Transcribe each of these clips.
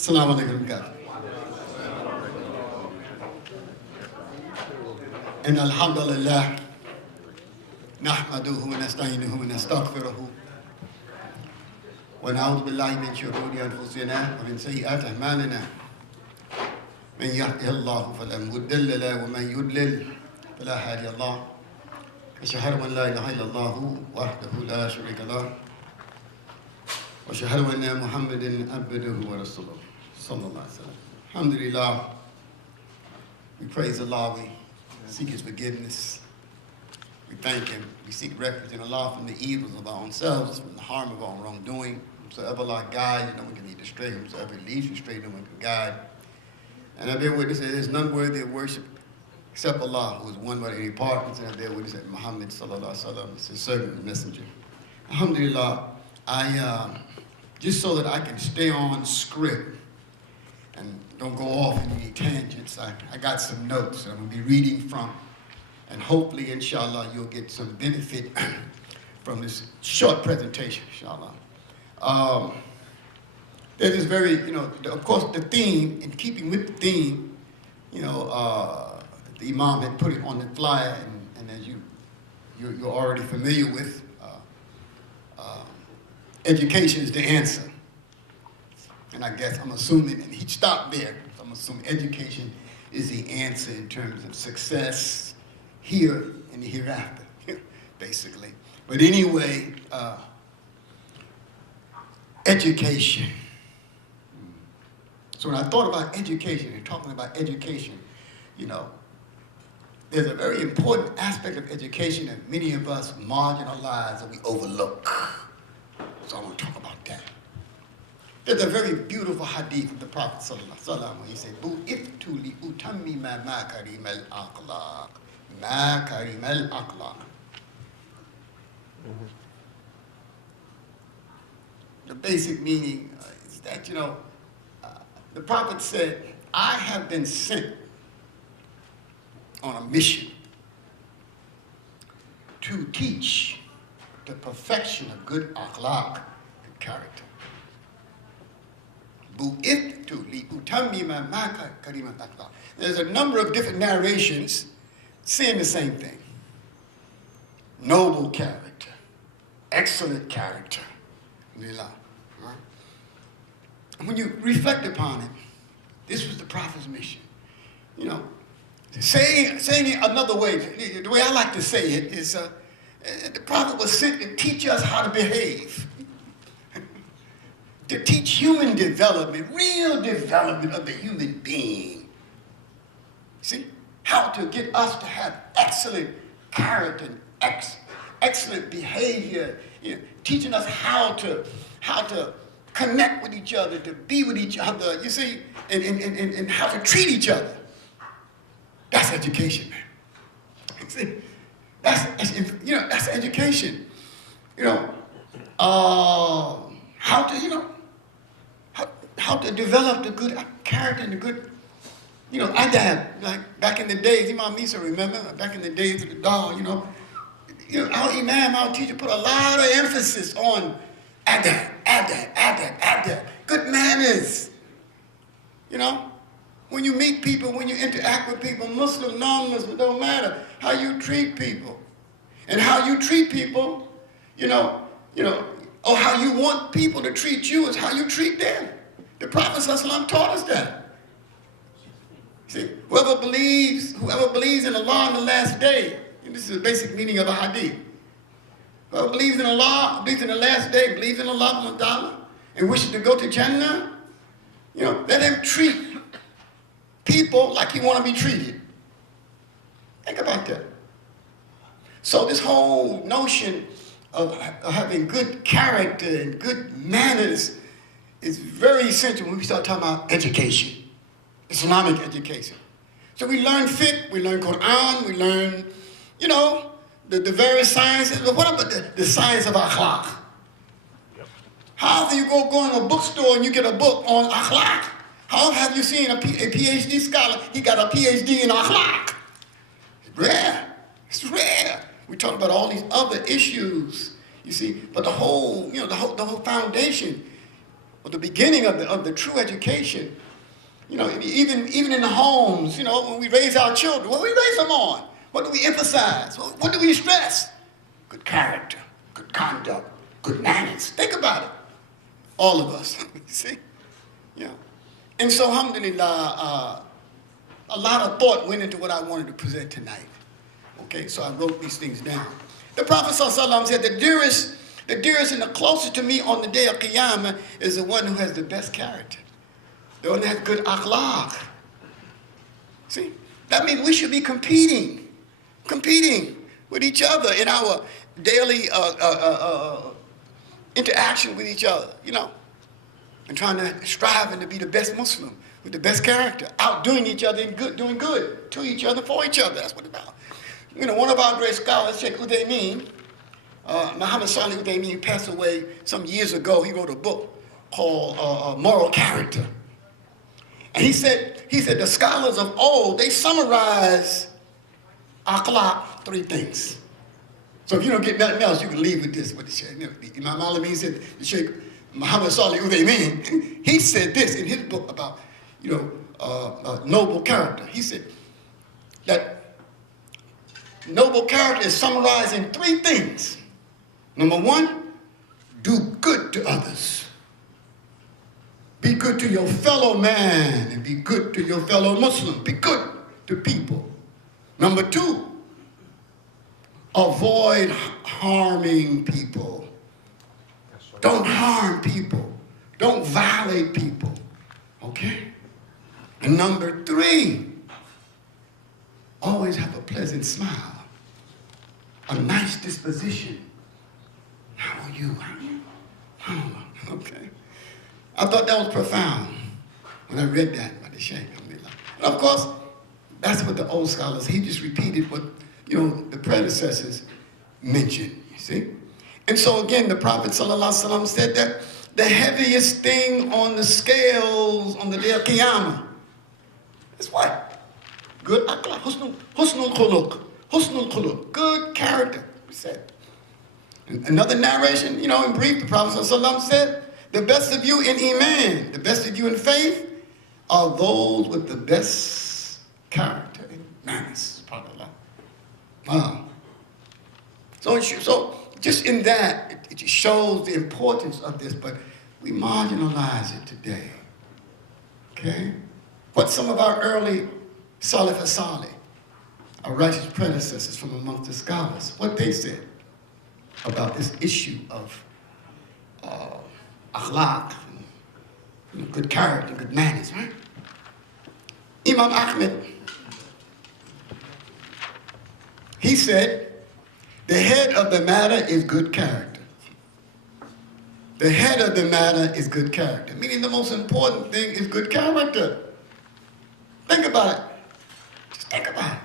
Assalamu alaikum. And alhamdulillah, nahmaduhu wa nasta'inuhu wa nastaghfiruhu wa na'udhu billahi min shururi anfusina wa min sayyiati a'malina. Man yahdihillahu fala mudilla lahu wa man yudlil fala hadiya lahu. Ashhadu an la ilaha illallah wahdahu la sharika lahu wa ashhadu anna Muhammadan abduhu wa rasuluhu sallallahu alaihi wasallam. Alhamdulillah, we praise Allah, we seek His forgiveness. We thank Him. We seek refuge in Allah from the evils of our own selves, from the harm of our wrongdoing. Whosoever Allah guides, no one can lead astray. Whosoever leads you astray, no one can guide. And I bear witness that there is none worthy of worship except Allah, who is one without any partners. And I bear witness that Muhammad sallallahu alaihi wasallam is His servant and messenger. Alhamdulillah, just so that I can stay on script and don't go off in any tangents, I got some notes that I'm going to be reading from. And hopefully, inshallah, you'll get some benefit from this short presentation, inshallah. There's this very, of course, the theme, in keeping with the theme, the Imam had put it on the flyer, and as you're already familiar with, education is the answer. And I guess I'm assuming, and he stopped there, so I'm assuming education is the answer in terms of success here and the hereafter, basically. But anyway, education. So when I thought about education and talking about education, there's a very important aspect of education that many of us marginalize and we overlook. So I want to talk about that. There's a very beautiful hadith of the Prophet sallallahu alaihi wasallam where he said, "Bu'ithtu li utammima makarim al-akhlaq, makarim al-akhlaq." The basic meaning is that the Prophet said, "I have been sent on a mission to teach the perfection of good akhlaq, good character." There's a number of different narrations saying the same thing. Noble character, excellent character. When you reflect upon it, this was the Prophet's mission. Saying it another way, the way I like to say it is, the Prophet was sent to teach us how to behave. To teach human development, real development of the human being. See, how to get us to have excellent character, excellent behavior, teaching us how to connect with each other, to be with each other, you see, and how to treat each other. That's education, man. See, that's education. How to develop the good character and the good, adab. Like back in the days, Imam Isa, remember, back in the days of the Dawah, our Imam, our teacher put a lot of emphasis on adab, good manners. When you meet people, when you interact with people, Muslim, non-Muslim, don't matter, how you treat people. And how you treat people, or how you want people to treat you is how you treat them. The Prophet ﷺ taught us that. See, whoever believes in Allah on the last day, and this is the basic meaning of a hadith. Whoever believes in Allah, believes in the last day, believes in Allah and wishes to go to Jannah, let him treat people like he want to be treated. Think about that. So this whole notion of having good character and good manners is very essential when we start talking about education, Islamic education. So we learn fiqh, we learn Quran, we learn, the various sciences, but what about the science of akhlaq? How do you go in a bookstore and you get a book on akhlaq? How have you seen a PhD scholar, he got a PhD in akhlaq? It's rare. It's rare. We talk about all these other issues, you see, but the whole, the whole foundation or the beginning of the true education. You know, even in the homes, you know, when we raise our children, what do we raise them on? What do we emphasize? What do we stress? Good character, good conduct, good manners. Think about it. All of us, you see? Yeah. And so, alhamdulillah, a lot of thought went into what I wanted to present tonight. Okay, so I wrote these things down. The Prophet ﷺ said, the dearest and the closest to me on the day of Qiyamah is the one who has the best character. The one that has good akhlaq. See, that means we should be competing with each other in our daily interaction with each other, you know, and trying to strive to be the best Muslim with the best character, outdoing each other and doing good to each other, for each other. That's what it's about. You know, one of our great scholars, Sheikh Uthaymeen, Muhammad Salih Uthaymeen, passed away some years ago. He wrote a book called Moral Character. And he said the scholars of old, they summarize akhlaq, 3 things. So if you don't get nothing else, you can leave with this. What the Sheikh, Imam Alameen said, the Sheikh Muhammad Salih Uthaymeen, he said this in his book about, you know, noble character. He said that noble character is summarized in 3 things. Number 1, do good to others. Be good to your fellow man and be good to your fellow Muslim. Be good to people. Number 2, avoid harming people. Don't harm people. Don't violate people. Okay? And number 3, always have a pleasant smile, a nice disposition. How are you? Oh, okay. I thought that was profound when I read that by the Sheikh. And of course, that's what the old scholars, he just repeated what, you know, the predecessors mentioned, you see? And so again, the Prophet ﷺ said that the heaviest thing on the scales on the day of Qiyamah is what? Good akhlaq, husnul khuluq, good character, he said. Another narration, you know, in brief, the Prophet ﷺ said, the best of you in Iman, the best of you in faith, are those with the best character and manners. So just in that, it shows the importance of this, but we marginalize it today. Okay? What some of our early Salaf as-Salih, our righteous predecessors from amongst the scholars, what they said about this issue of akhlaq, and good character, good manners, right? Imam Ahmed, he said, the head of the matter is good character. The head of the matter is good character, meaning the most important thing is good character. Think about it. Just think about it.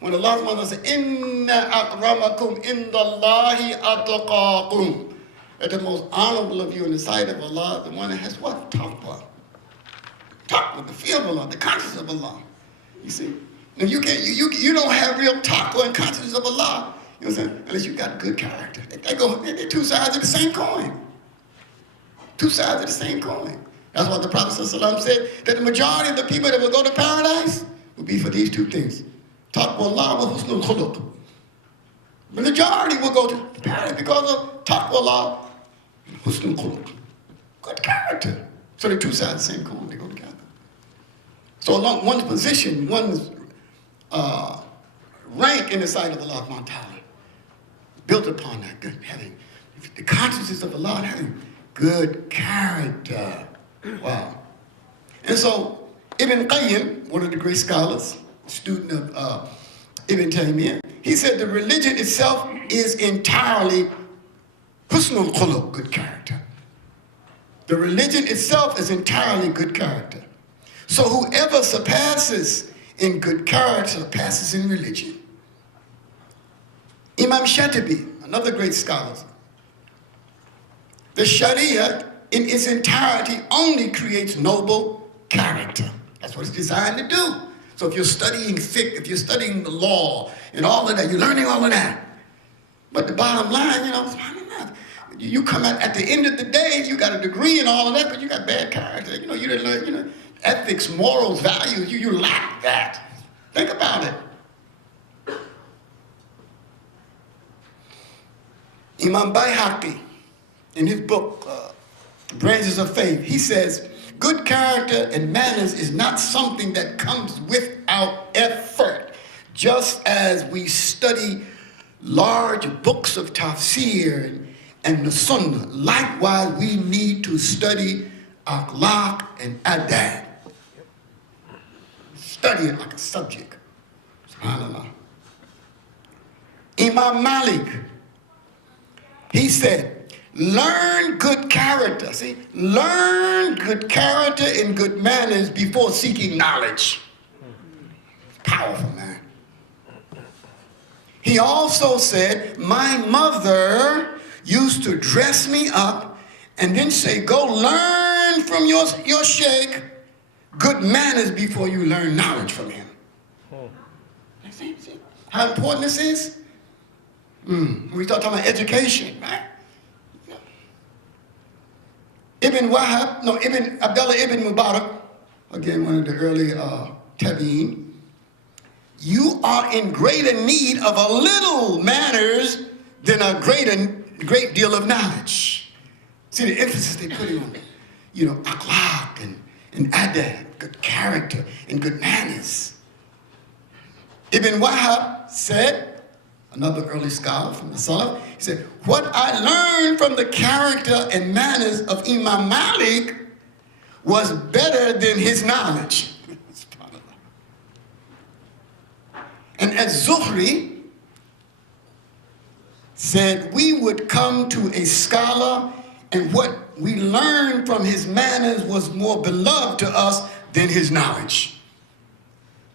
When Allah says, Inna akramakum indallahi atqakum, that the most honorable of you in the sight of Allah, the one that has what? Taqwa. Taqwa, the fear of Allah, the consciousness of Allah. You see? Now you don't have real taqwa and consciousness of Allah, you know what I'm saying? Unless you got good character. They're 2 sides of the same coin. 2 sides of the same coin. That's why the Prophet ﷺ said that the majority of the people that will go to paradise will be for these 2 things. Taqwa Allah wa husnul khuluq. The majority will go to paradise because of taqwa Allah and husnul khuluq. Good character. So they're 2 sides of the same coin. They go together. So along one's position, one's rank in the sight of Allah subhanahu wa ta'ala, built upon that good, having the consciousness of Allah, having good character. Wow. And so Ibn Qayyim, one of the great scholars, student of Ibn Taymiyyah, he said the religion itself is entirely husnul khuluq, good character. The religion itself is entirely good character. So whoever surpasses in good character surpasses in religion. Imam Shatibi, another great scholar, the Sharia in its entirety only creates noble character. That's what it's designed to do. So if you're studying fiqh, if you're studying the law and all of that, you're learning all of that. But the bottom line, you know, You come at the end of the day, you got a degree and all of that, but you got bad character. You know, you didn't learn, you know, ethics, morals, values. You lack that. Think about it. Imam Bayhaqi, in his book, Branches of Faith, he says, good character and manners is not something that comes without effort. Just as we study large books of tafsir and the sunnah, likewise we need to study akhlaq and adab. Study it like a subject. SubhanAllah. Imam Malik, he said, learn good character. See, learn good character and good manners before seeking knowledge. Powerful, man. He also said, my mother used to dress me up and then say, go learn from your sheikh good manners before you learn knowledge from him. See how important this is? We start talking about education, right? Abdullah ibn Mubarak, again, one of the early tabi'in, you are in greater need of a little manners than a great deal of knowledge. See the emphasis they put on, you know, akhlaq and adab, good character and good manners. Ibn Wahab said, another early scholar from the Salaf, he said, what I learned from the character and manners of Imam Malik was better than his knowledge. And as Zuhri said, we would come to a scholar and what we learned from his manners was more beloved to us than his knowledge.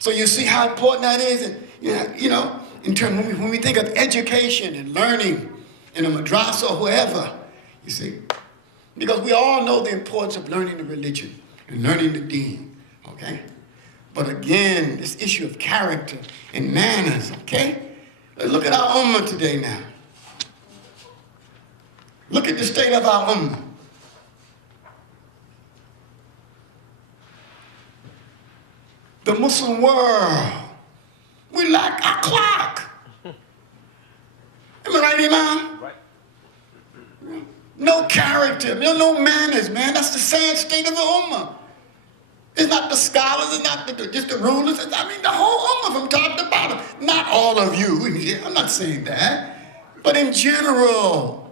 So you see how important that is? And, you know, in terms, when we think of education and learning in a madrasa or whoever, you see, because we all know the importance of learning the religion and learning the deen, okay? But again, this issue of character and manners, okay? Look at our ummah today now. Look at the state of our ummah. The Muslim world, we lack akhlaq. Am I right, Imam? Right. No character, no manners, man. That's the sad state of the ummah. It's not the scholars, it's not just the rulers. I mean, the whole ummah from top to bottom. Not all of you in here, I'm not saying that. But in general,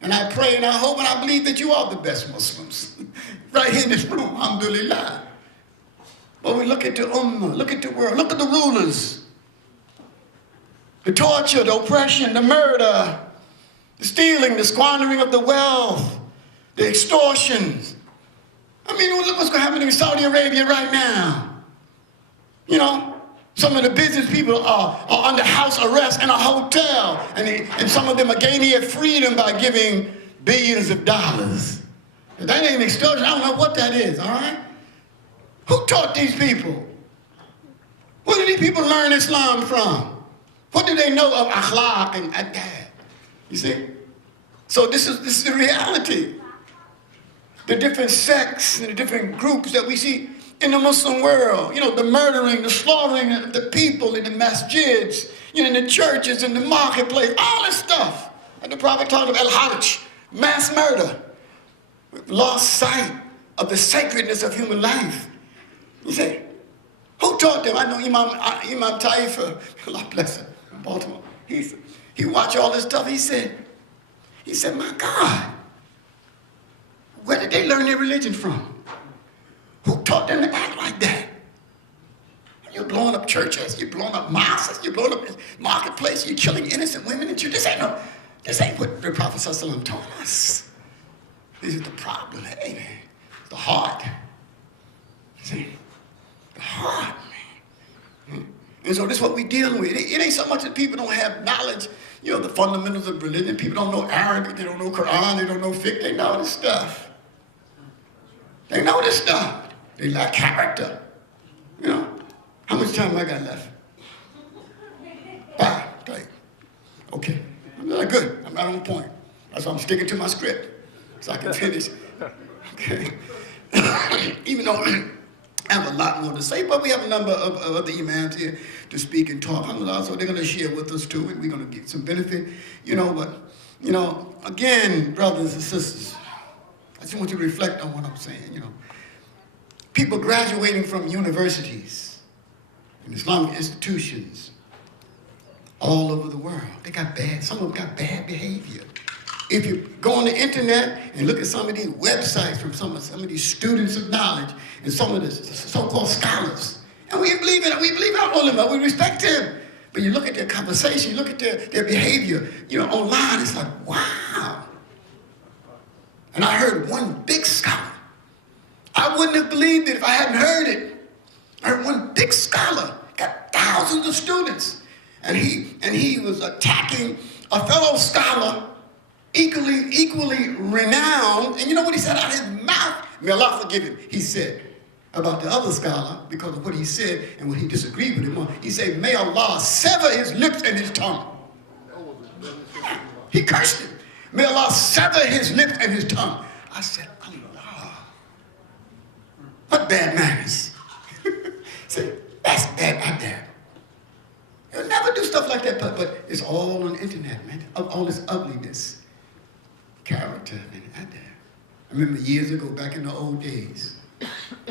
and I pray and I hope and I believe that you are the best Muslims. Right here in this room, alhamdulillah. But we look at the ummah, look at the world, look at the rulers. The torture, the oppression, the murder, the stealing, the squandering of the wealth, the extortions. I mean, look what's going to happen in Saudi Arabia right now. You know, some of the business people are under house arrest in a hotel, and some of them are gaining their freedom by giving billions of dollars. If that ain't extortion, I don't know what that is, all right? Who taught these people? Where did these people learn Islam from? What do they know of akhlaq and adab? You see? So this is the reality. The different sects and the different groups that we see in the Muslim world. You know, the murdering, the slaughtering of the people in the masjids, you know, in the churches, in the marketplace, all this stuff. And the Prophet talked of al-Harj, mass murder. We've lost sight of the sacredness of human life. You say, who taught them? I know Imam Taifa, Allah bless him, in Baltimore. He watched all this stuff. He said, my God, where did they learn their religion from? Who taught them to act like that? You're blowing up churches, you're blowing up mosques, you're blowing up marketplace, you're killing innocent women and children. This ain't what the Prophet ﷺ taught us. This is the problem, hey man, the heart. See, the heart, man. And so this is what we're dealing with. It ain't so much that people don't have knowledge, you know, the fundamentals of religion. People don't know Arabic, they don't know Quran, they don't know fiqh, they know this stuff. They know this stuff. They lack character. You know, how much time I got left? 5, right. Okay, I'm not good, I'm not on point. That's why I'm sticking to my script, so I can finish. Okay. Even though I have a lot more to say, but we have a number of other imams here to speak and talk. So they're going to share with us too, and we're going to get some benefit. But, again, brothers and sisters, I just want you to reflect on what I'm saying, People graduating from universities and Islamic institutions all over the world, some of them got bad behavior. If you go on the internet and look at some of these websites from some of these students of knowledge and some of the so-called scholars, and we believe our ulama, we respect them. But you look at their conversation, you look at their behavior, online, it's like, wow. And I heard one big scholar. I wouldn't have believed it if I hadn't heard it. I heard one big scholar, got thousands of students, and he was attacking a fellow scholar equally renowned. And you know what he said out of his mouth? May Allah forgive him. He said about the other scholar, because of what he said and what he disagreed with him on, he said, may Allah sever his lips and his tongue. He cursed him. May Allah sever his lips and his tongue. I said, Allah, what bad manners. See, that's bad out there. You'll never do stuff like that, but it's all on the internet, man. All this ugliness, character, man, out there. I remember years ago, back in the old days, I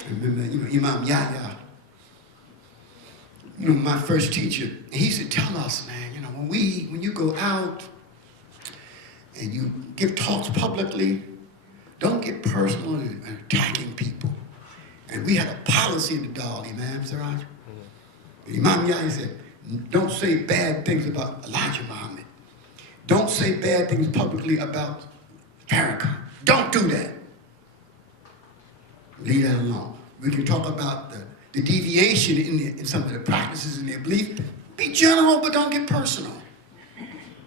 remember, Imam Yahya, my first teacher, he used to tell us, man, when you go out and you give talks publicly, don't get personal and attacking people. And we had a policy in the Dal, Imam Siraj. Imam Yahya said, don't say bad things about Elijah Muhammad. Don't say bad things publicly about Farrakhan. Don't do that. Leave that alone. We can talk about the deviation in some of the practices in their belief. Be general, but don't get personal.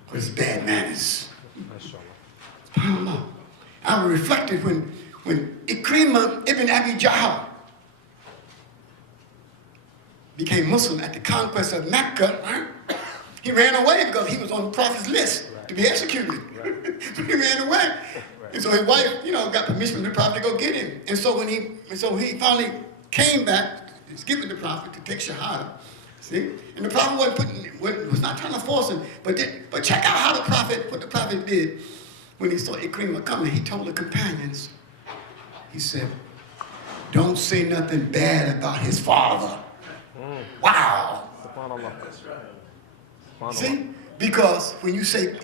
Because it's bad manners. SubhanAllah. I reflected when Ikrimah ibn Abi Jahl became Muslim at the conquest of Mecca, right? He ran away because he was on the Prophet's list to be executed. So he ran away. And so his wife, got permission from the Prophet to go get him. And so he finally came back, was given the Prophet to take Shahada. See? And the Prophet was not trying to force him, but check out what the Prophet did when he saw Ikrimah coming. He told the companions, he said, don't say nothing bad about his father. Wow. That's right. See? Because when you say,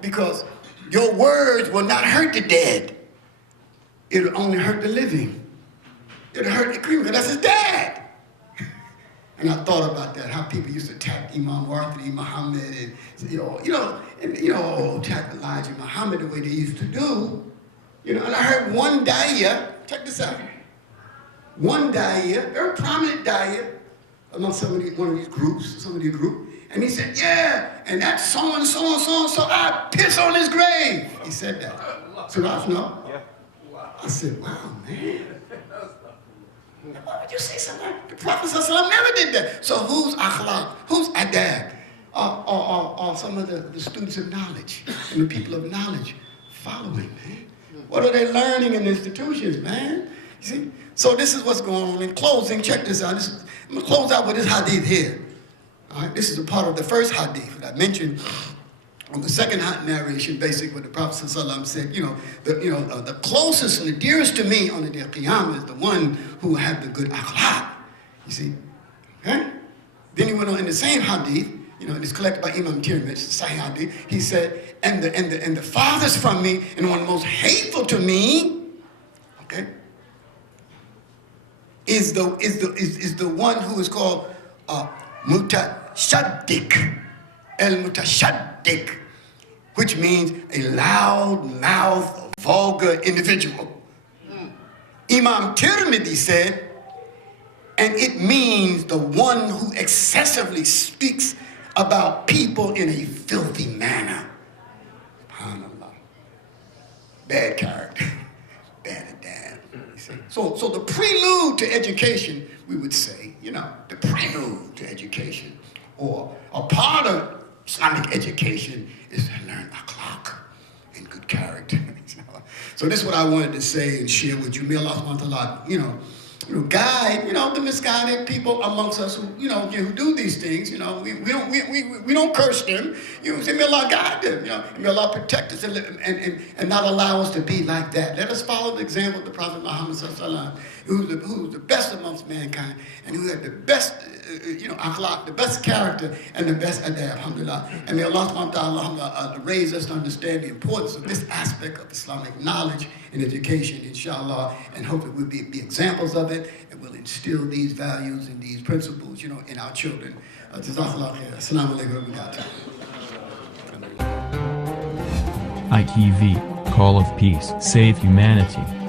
because your words will not hurt the dead. It'll only hurt the living. It'll hurt the cream, because that's his dad. And I thought about that, how people used to attack Imam Warthi Muhammad and, attack Elijah Muhammad the way they used to do. And I heard one da'iyah, check this out. One da'iyah, very prominent da'iyah, among one of these groups, and he said, yeah, and that's so-and-so, I piss on his grave. He said that. So I know. Yeah. I said, wow, man. Why would you say something like that? The Prophet ﷺ never did that. So who's akhlaq? Who's adab? Are some of the students of knowledge and the people of knowledge following, man? What are they learning in institutions, man? You see? So this is what's going on. In closing, check this out. I'm going to close out with this hadith here. All right? This is a part of the first hadith that I mentioned on the second narration, basically what the Prophet ﷺ said, the closest and the dearest to me on the day of Qiyamah is the one who had the good akhlaq. You see? Okay? Then he went on in the same hadith, it's collected by Imam Tirmidhi, Sahih hadith. He said, and the farthest from me and one of the most hateful to me, okay, is the one who is called mutashaddiq, el-mutashaddiq, which means a loud-mouthed, vulgar individual. Imam Tirmidhi said, and it means the one who excessively speaks about people in a filthy manner. SubhanAllah. Bad character. Bad and damn. You see? So the prelude to education, we would say, the prelude to education, or a part of Islamic education is to learn akhlaq and good character. So this is what I wanted to say and share with you. May Allah subhanahu wa ta'ala, guide, the misguided people amongst us who do these things. We don't curse them. Say, may Allah guide them. May Allah protect us and not allow us to be like that. Let us follow the example of the Prophet Muhammad sallallahu alaihi wasallam, who's the best amongst mankind and who had the best, akhlaq, the best character and the best adab, alhamdulillah. And may Allah subhanahu wa ta'ala raise us to understand the importance of this aspect of Islamic knowledge and education, inshallah, and hopefully we'll be examples of it, and we'll instill these values and these principles, in our children. Jazakallah khair. Assalamu alaikum wa rahmatullahi. ITV, Call of Peace, Save Humanity.